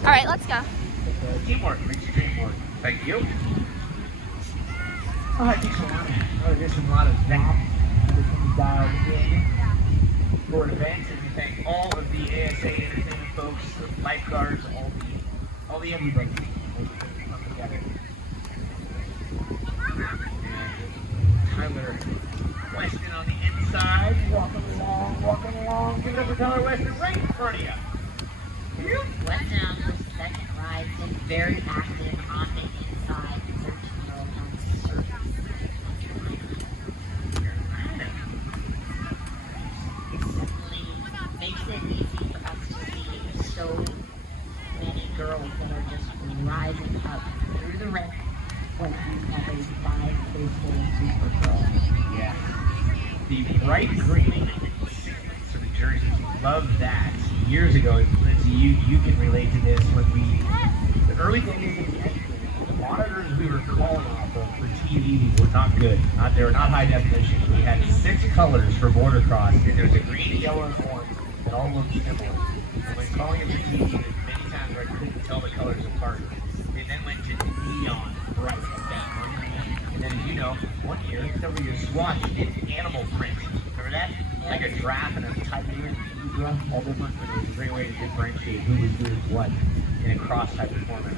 All right, let's go. Teamwork makes the dream work. Thank you. All right, thanks a lot. There's a lot of that. Everything's dialed in for events, and we thank all of the ASA Entertainment folks, the lifeguards, all the everybody. Everything come together. And Tyler Weston on the inside, walking along. Give it up for Tyler Weston right in front of you. Weston on the second ride, been very active on the inside, searching around the surface. Definitely makes it easy for us to see so many girls that are just rising up through the ranks when you have a 5-baseball Supergirl. Yeah. The bright green signets to the jerseys. Love that. Years ago, Lindsay, you can relate to this when the early days of the monitors we were calling off of for TV were not good. They were not high definition. We had 6 colors for border cross, and there was a green, yellow, and orange that all looked similar. And when calling it for TV, there was many times where I couldn't tell the colors apart. It then went to neon bright like that. And then, as you know, one year, several years, Swatch did animal print. Remember that? Like a giraffe and a tiger, all different, but it was a great way to differentiate who was doing what in a cross type of format.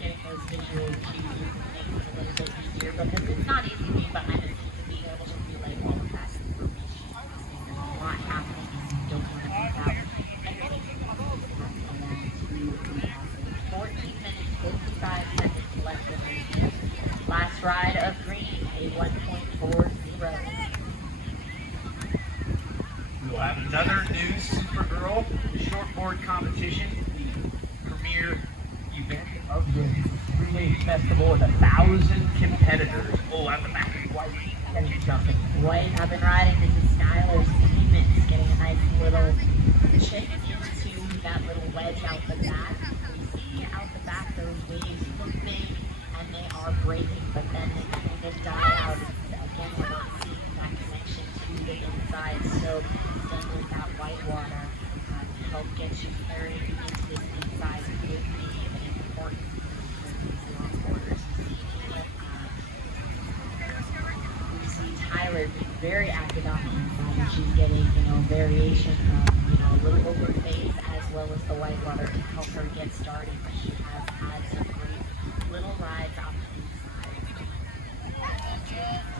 Getting those visual cues makes it a little bit easier because it's not easy being behind the scenes and being able to relay all of that information. There's a lot happening and you don't want to miss out. Everything around 14 minutes, 55 seconds left in the race. Last ride of green, a 1.40. We will have another new Supergirl shortboard competition, the premier event of the 3-day festival with 1,000 competitors. Oh, out the back is White. Catch you something. White, I've been riding. This is Skylar Siemens getting a nice little chip into that little wedge out the back. We see out the back those waves look big and they are breaking, but then they kind of die out. Again, we're not seeing that connection to the inside. So same with that white water to help get you carried into this inside with the important long borders. We see Tyler being very active on the inside, and she's getting, variation from, a little over phase as well as the white water to help her get started. But she has had some great little rides on the inside.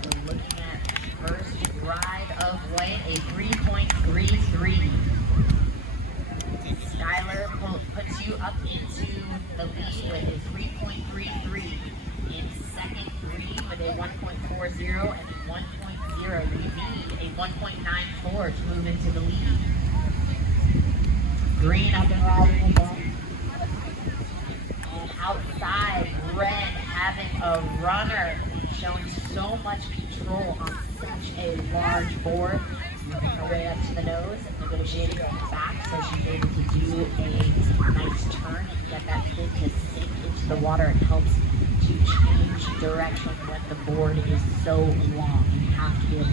So looking at first ride of white, a 3.33. Skylar puts you up into the lead with a 3.33. In second, green with a 1.40 and a 1.0. We need a 1.94 to move into the lead. Green up and riding again. And outside, red having a runner, showing so much control on such a large board. Moving her way up to the nose and negotiating on the back, so she's able to do a nice turn and get that fin to sink into the water. It helps to change direction when the board is so long. You have to be able to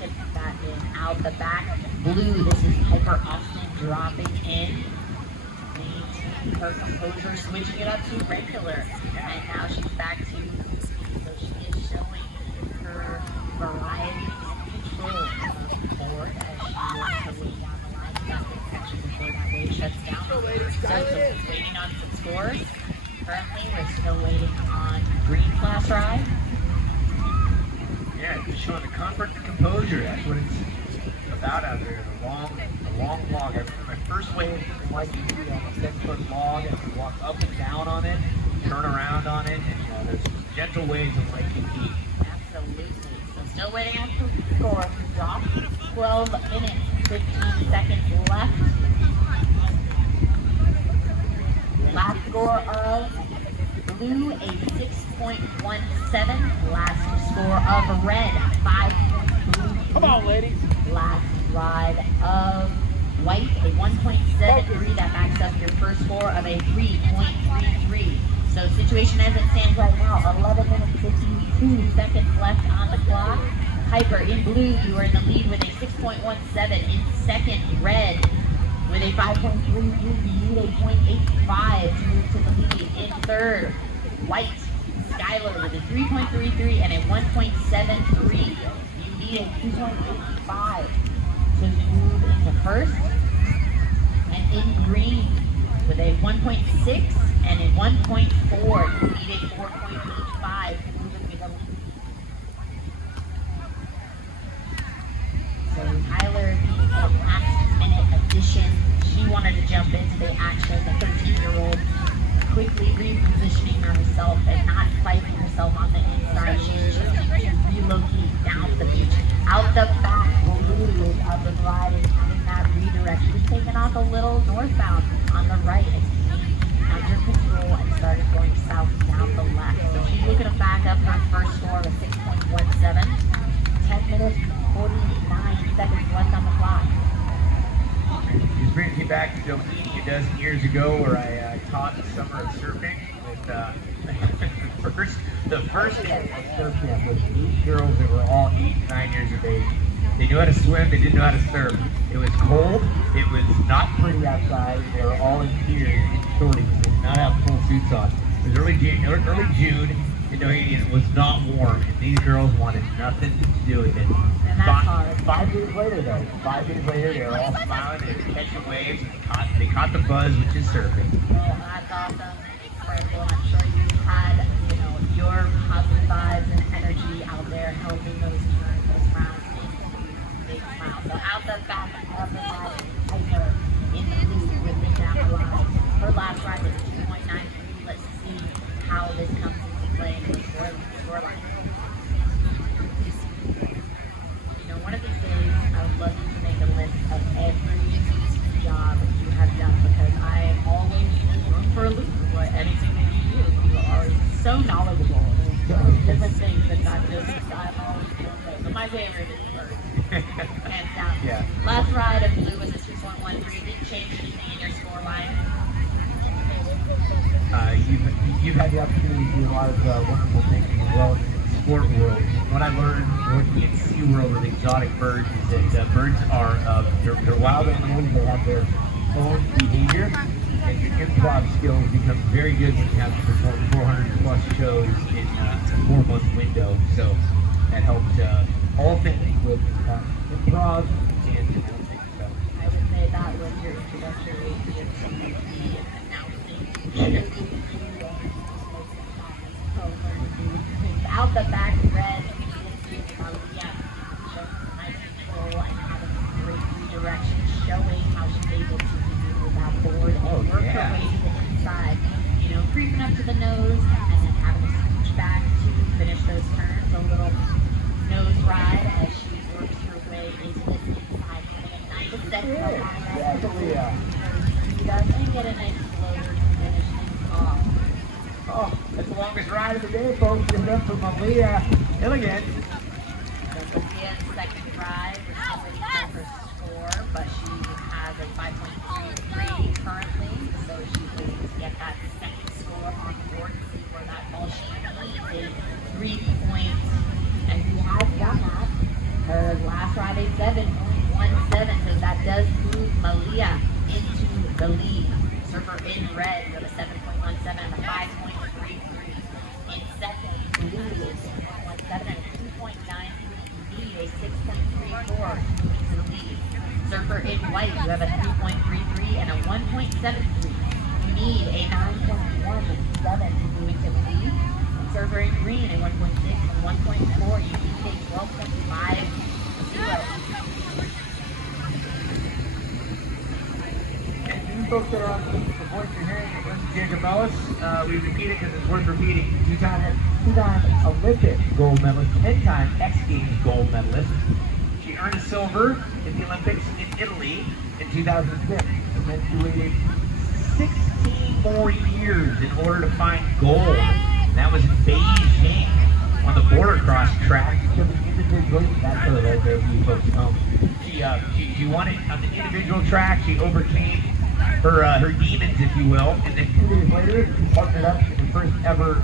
tip that in out the back. Blue, this is Piper Austin dropping in. Maintaining her composure, switching it up to regular. And now she's back to speed, so she is showing her variety and control of the board as she works her way down the line. Got the section before that wave shuts down. So waiting on some scores. Currently, we're still waiting on green's last ride. Yeah, just showing the comfort and composure. That's what it's about out there. The long log. I remember my first wave in White you do on a 10-foot log, and you walk up and down on it, turn around on it, and there's gentle waves of Lake Kentucky. Absolutely. So still waiting on the score to drop. 12 minutes, 15 seconds left. Last score of blue, a 6.17. Last score of red, 5.3. Come on, ladies. Last ride of white, a 1.73. That backs up your first score of a 3.33. So situation as it stands right now, 11 minutes, 52 seconds left on the clock. Piper in blue, you are in the lead with a 6.17. In second, red with a 5.33. You need a 0.8 third, White Skylar with a 3.33 and a 1.73. You need a 2.85 to move into first. And in green with a 1.6 and a 1.4. You need a 4.85 to move into the lead. So Tyler being a last minute addition. She wanted to jump into the action, the 13-year-old, quickly repositioning herself and not fighting herself on the inside. She's choosing to relocate down the beach. Out the back, Blue is up and riding, having that redirect. She's taking off a little northbound on the right and under control and started going south down the left. So she's looking to back up her first score of a 6.17. 10 minutes, 49 seconds left on the clock. This brings me back to Doheny a dozen years ago, where I taught the summer of surfing with the first day of surf camp with 8 girls that were all 8 and 9 years of age. They knew how to swim, they didn't know how to surf. It was cold, it was not pretty outside, they were all in tears, in shorties, they did not have full suits on. It was early June in Doheny, and it was not warm, and these girls wanted nothing to do with it. And that's hard. 5 days later, though, 5 days later, they were all smiling, they were catching waves, and they caught the buzz, which is surfing. Well, that's awesome and incredible. I'm sure you had, your positive vibes and energy out there helping those turns, those rounds, big smiles. So out the back of the line, Piper in the lead with me down the line. Her last ride was 2.93. Let's see how this comes into play in the scoreline. One of these days, I would love you to make a list of every job you have done, because I am always room for a loop for anything that you do. You are always so knowledgeable in different things that not just I'm always doing those. So my favorite is birds. Hands down. Yeah. Last ride of Blue was a 2.13. Didn't change anything in your score line. You've had the opportunity to do a lot of wonderful things as well in the sport world. What I learned working at SeaWorld with exotic birds is that birds are they're wild animals. They have their own behavior, and your improv skills become very good when you have to perform 400 plus shows in a 4-month window. So that helped all things with improv and announcing. So I would say that was your introductory to some of the announcing. Out the back, red, Malia, showing nice control and having great redirection, showing how she's able to move that board and work her way to the inside. Creeping up to the nose and then having to scooch back to finish those turns. A little nose ride as she works her way into this inside, getting a nice set of and get a nice floater to finish things off. oh, that's the longest ride of the day, folks. Give it up for Malia Hilligan. So Sophia's second ride was somebody for her score, but she has a 5.33 currently, so she's able to get that second score on board to see where that falls. She needs a 3 points, and she has done that. Her last ride a 7.17, so that does move Malia into the lead. Surfer in red with a 7.17 and a 5.33. In second, Blue is 6.17 and a 2.93. You need a 6.34 to the lead. Surfer in white, you have a 3.33 and a 1.73. You need a 9.17 to move into the lead. Surfer in green, a 1.6 and 1.4. You need a 12.50. Folks that are on the voice you're hearing, this is Jacob Ellis. We repeat it because it's worth repeating. Two-time Olympic gold medalist, 10-time X Games gold medalist. She earned a silver at the Olympics in Italy in 2006, and then she waited 16 more years in order to find gold. And that was in Beijing on the border cross track. That's her right there for you folks at home. She won it on the individual track. She overcame her demons, if you will, and then 2 days later, partnered up in the first ever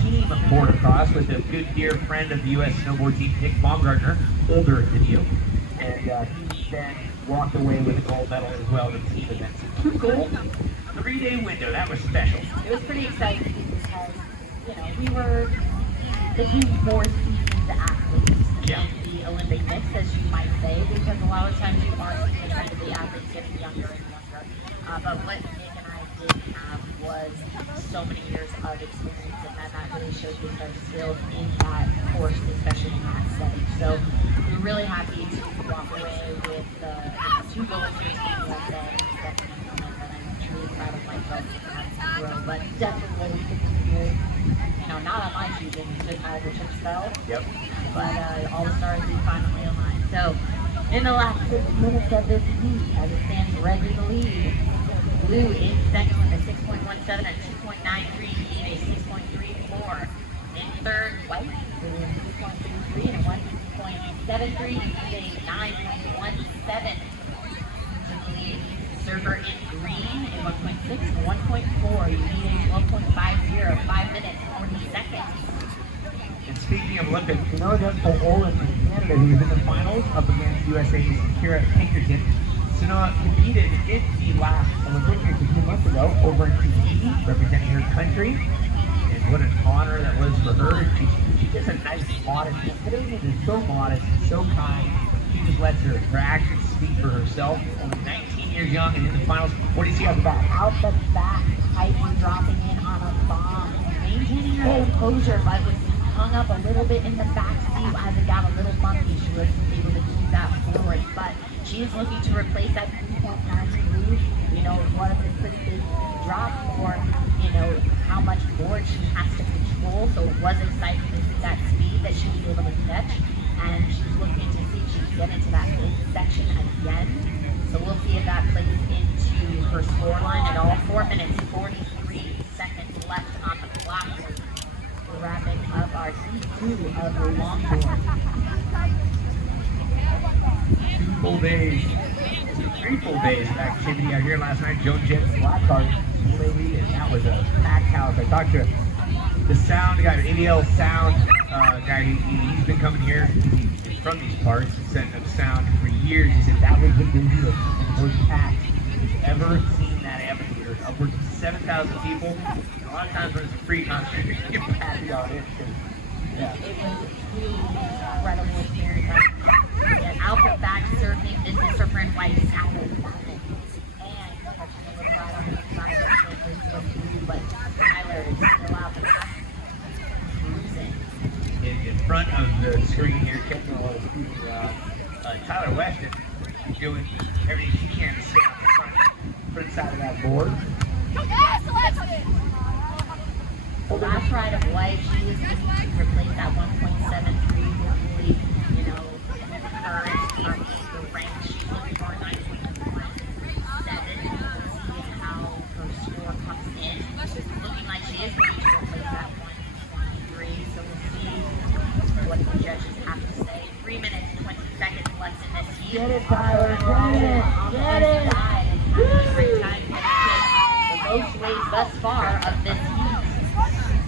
team border cross with a good dear friend of the U.S. snowboard team, Nick Baumgartner, older than you, and he then walked away with a gold medal as well in team events. 2 gold, 3-day window. That was special. It was pretty exciting. we were the two more seasoned athletes Yeah. in the Olympic mix, as you might say, because a lot of times you are seeing the trend of the athletes getting younger and younger. But what Nick and I did have was so many years of experience, and that really showcased our skills in that course, especially in that setting. So we were really happy to walk away with two goals for Team USA, and it's definitely something that I'm truly proud of myself for having to grow. But definitely what we continued, not on my season, just how the chips fell. Yep. But all the stars did finally align. So in the last 6 minutes of this heat, as it stands red in the lead, blue in second with a 6.17 and 2.93, Eve a 6.34. In third, white with a 6.33 and a 1.73, Eve a 9.17 to the lead. Surfer in green a 1.6 and 1.4, Eve a 12.50, 5 minutes, 40 seconds. And speaking of Olympics, Sanoa Olin from Canada, who was in the finals up against USA's Kira Pinkerton. Sanoa competed in the last Olympics a few months ago over in Tahiti, representing her country. And what an honor that was for her. She's just a nice, modest woman. Canadians are so modest, so kind. She just lets her actions speak for herself. Only 19 years young and in the finals. What do you see out the back? Out the back, tightly dropping in on a bomb, maintaining her composure, but was hung up a little bit in the back seat as it got a little bumpy. She was able to keep that forward, but she is looking to replace that 3.9 move. It was a pretty big drop for, how much board she has to control, so it was exciting to see that speed that she was able to catch, and she's looking to see if she can get into that midsection again. So we'll see if that plays into her scoreline at all. 4 minutes, 43 seconds left on the clock. We're wrapping up our C2 of the longboard. 2 full days, 3 full days of activity out here last night. Joan Jett Blackheart played, and that was a packed house. I talked to the sound guy, the ADL sound guy. He's been coming here. He's from these parts, setting up sound for years. He said that was the busiest and most packed he's ever seen that amphitheater. Upwards of 7,000 people. And a lot of times when it's a free concert, you get packed on it. Yeah. It was really incredible experience. And Alfred back surfing, this is surfer in white, Skyler and touching a little right on the side of the blue, but Skyler is still out the back, cruising. In front of the screen here, Tyler Weston doing everything she can to stay on the front side of that board. The last ride of white, she was looking to replace that 1.73, hopefully, current the rank. She's looking for a 9.17. We'll see how her score comes in. Looking like she is going to replace that 1.3, so we'll see what the judges have to say. 3 minutes, 20 seconds left in this heat. Get it, Tyler, get it, get it. Having a great time getting the most ways thus far of this heat.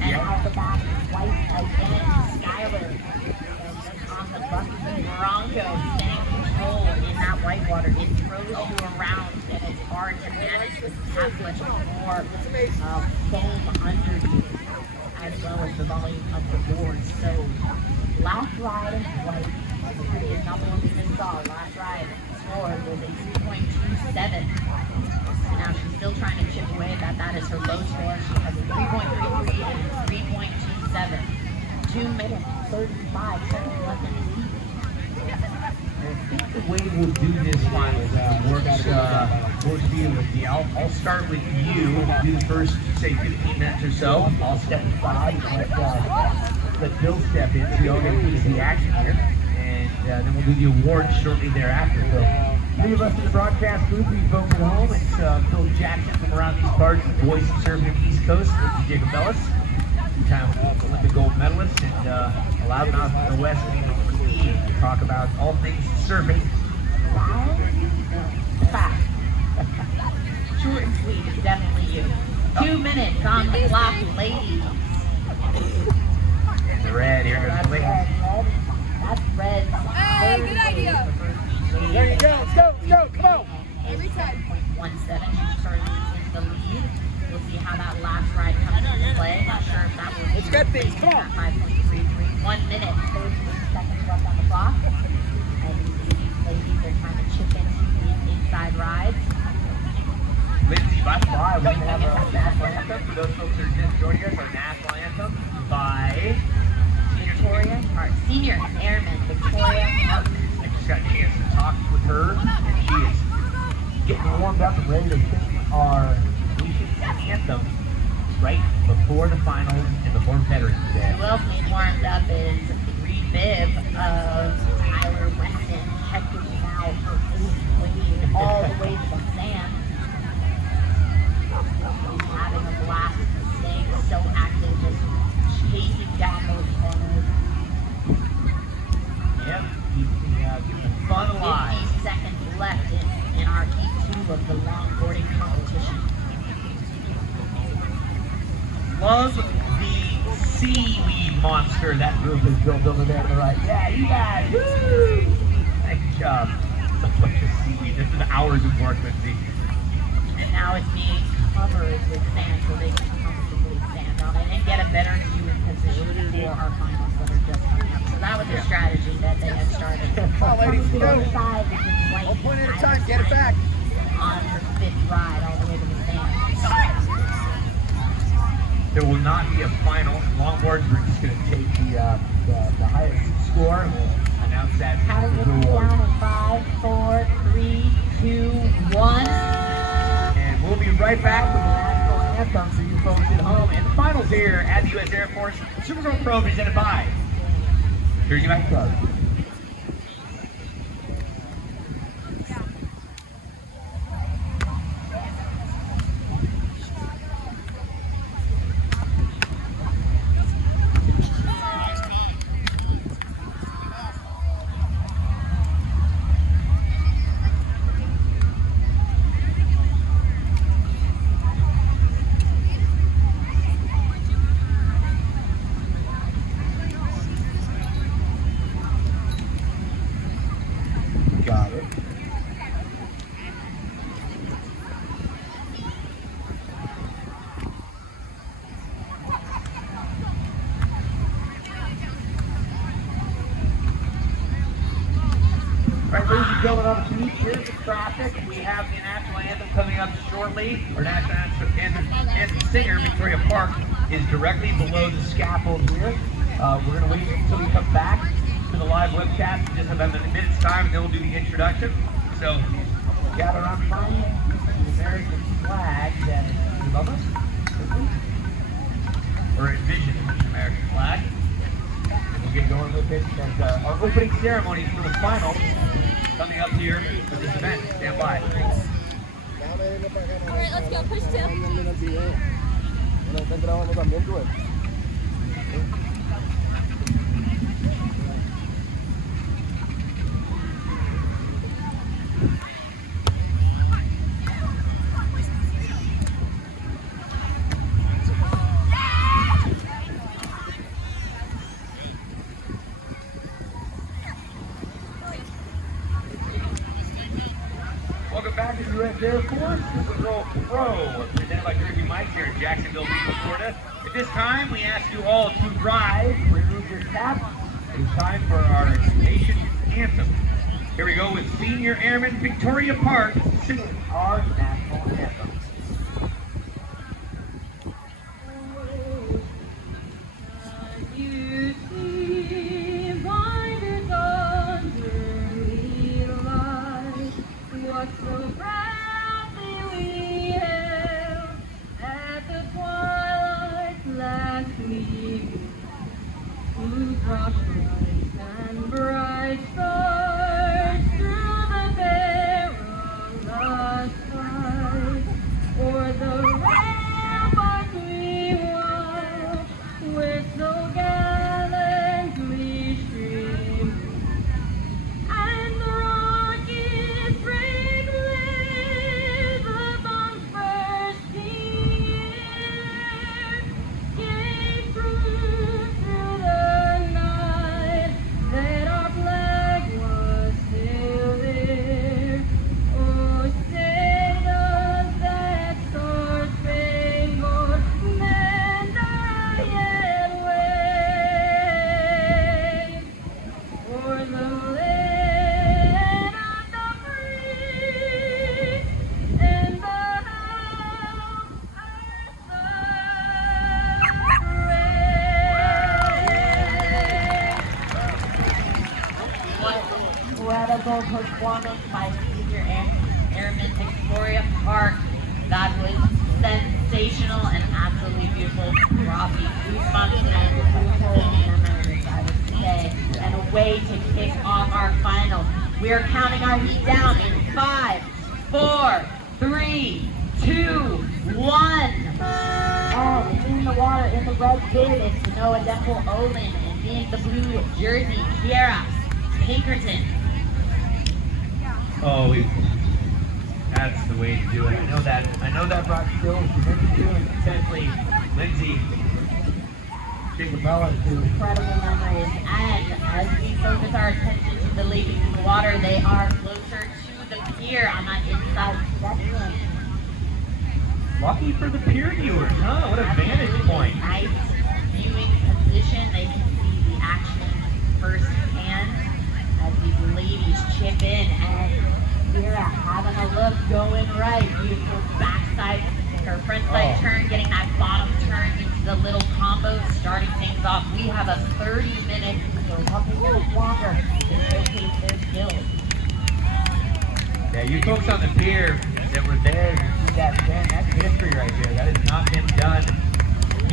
And out the back, white again, Skyler. On the Bucky Bronco, staying control in that white water. It throws you around, and it's hard to manage with that much more foam under you, as well as the volume of the board. So, last ride of white, the prettiest number we just saw. Last ride score was a 2.27. Now she's still trying to chip away at that. That is her low score. She has a 3.33 and 3.27. 2 minutes, 35 seconds left in the heat. I think the way we'll do this finals works beautifully. I'll start with you. Do the first, say, 15 minutes or so. I'll step aside and let Bill step in so y'all get to see the action here. And then we'll do the awards shortly thereafter. So, three of us in the broadcast group, we folks at home. It's Phil Jackson from around these parts, the voice of surfing the East Coast, with Jacob Ellis, two-time Olympic gold medalist, and a loudmouth from the West, to talk about all things surfing. Fast. Short and sweet, it's definitely you. 2 minutes on the clock, ladies. And the red, here goes the ladies. That's red. Hey, good idea. There you go, let's go, come on. Every time. 17, she's starting in the lead. We'll see how that last ride comes into play. Not sure if that will be. Let's get these. Come on. 5.33. 1 minute, 33 seconds left on the clock. And these ladies are trying to chip into these inside rides. Lindsay, by the way, we're going to have our national anthem. For those folks that are just joining us, our national anthem by Victoria, our senior airman, Victoria Mark. I just got a chance to talk with her, and she is getting warmed up and ready to sing our nation's anthem right before the finals and before Veterans Day. Who else is warmed up is Reed of Tyler Weston, checking out her Wade all the way to the sand. He's having a blast, staying so active, just chasing down those corners. Yep, keeping fun alive. 15 seconds left in our heat 2 of the longboarding competition. Love the seaweed monster that group has built over there to the right. Yeah, you guys, woo! Nice job. A bunch of seaweed. This is hours of work, Lindsay. And now it's being covered with sand so they can comfortably stand on it and get a better viewing position for our finals that are just coming up. So that was a strategy that they had started. Come on, ladies, The go. other side is in white. 1 point at a time. Get it back. On her 5th ride all the way to the sand. There will not be a final. Longboards, we're just going to take the highest score and we'll announce that. Counting as it we go. down in 5, 4, 3, 2, 1. And we'll be right back with the national anthem for you folks at home. And the finals here at the U.S. Air Force Super Bowl Pro presented by Jersey Mike Club. Got it. All right, ladies and gentlemen, on the beach, here's the traffic. We have the national anthem coming up shortly. Our national anthem singer, Victoria Park, is directly below the scaffold here. We're going to wait until we come back to the live webcast in just about a minute's time, and then we'll do the introduction. So, gather around behind the American flag that is above us. Or envision the American flag. And we'll get going with it. And our opening ceremonies for the finals coming up here for this event. Stand by. All right, let's go. Push 2. Welcome back to the U.S. Air Force Super Bowl Pro, presented by Jersey Mike here in Jacksonville, Florida. At this time, we ask you all to rise, remove your cap. It is time for our nation's anthem. Here we go with Senior Airman Victoria Park singing our national anthem. You see, blinded under we lie. What so proudly we hailed at the twilight's last gleaming, who brought bright and bright stars through the perilous fight. performance by Senior Airman Victoria Park. That was sensational and absolutely beautiful. Brought me goosebumps and beautiful memories, I would say. And a way to kick off our final. We are counting our heat down in 5, 4, 3, 2, 1. And in the water, in the red bib, it's Noah Demple Olin. And in the blue jersey, Kiera Pinkerton. Oh, that's the way to do it. I know that brought skills to Lindsay and potentially Lindsay Bella too. Incredible memories. And as we focus our attention to the ladies in the water, they are closer to the pier on that inside section. Lucky for the peer viewers, huh? What a vantage point. Nice viewing position. They can see the action firsthand as these ladies chip in. And Vera having a look, going right. Beautiful backside, her front side turn, getting that bottom turn into the little combo, starting things off. We have a 30 minutes, so a couple minutes longer to showcase their skills. Yeah, you folks on the pier that were there, you see that, man, that's history right there. That has not been done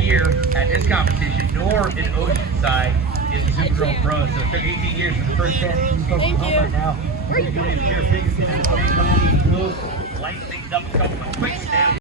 here at this competition, nor in Oceanside in the Supergirl Pro. So it took 18 years for the first 10. You folks are home right now. We're doing it here, Pinkerton, and blue, light things up, a couple of quick snaps.